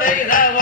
ಗೋರೈರವ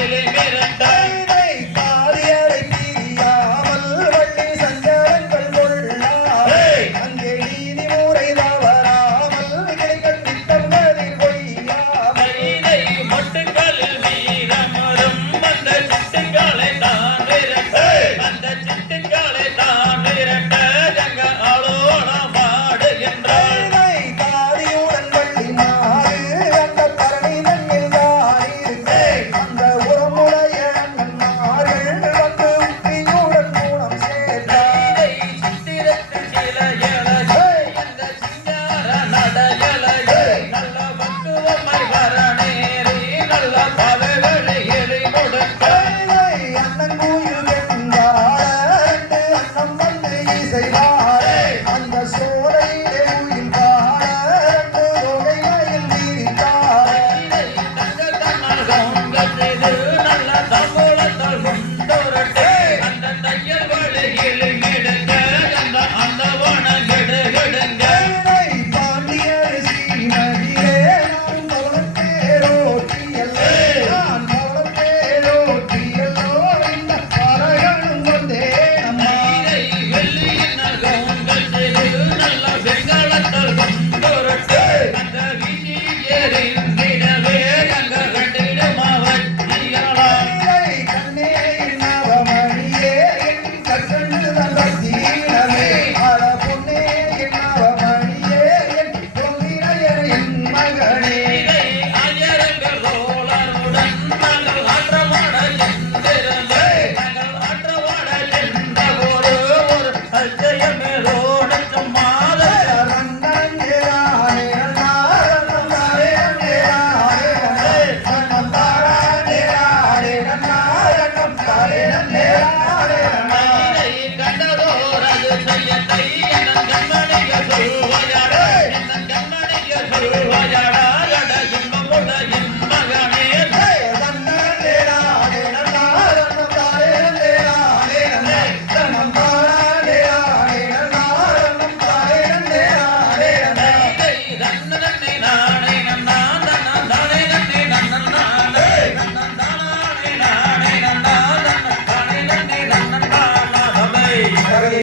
ಮೇಲೆ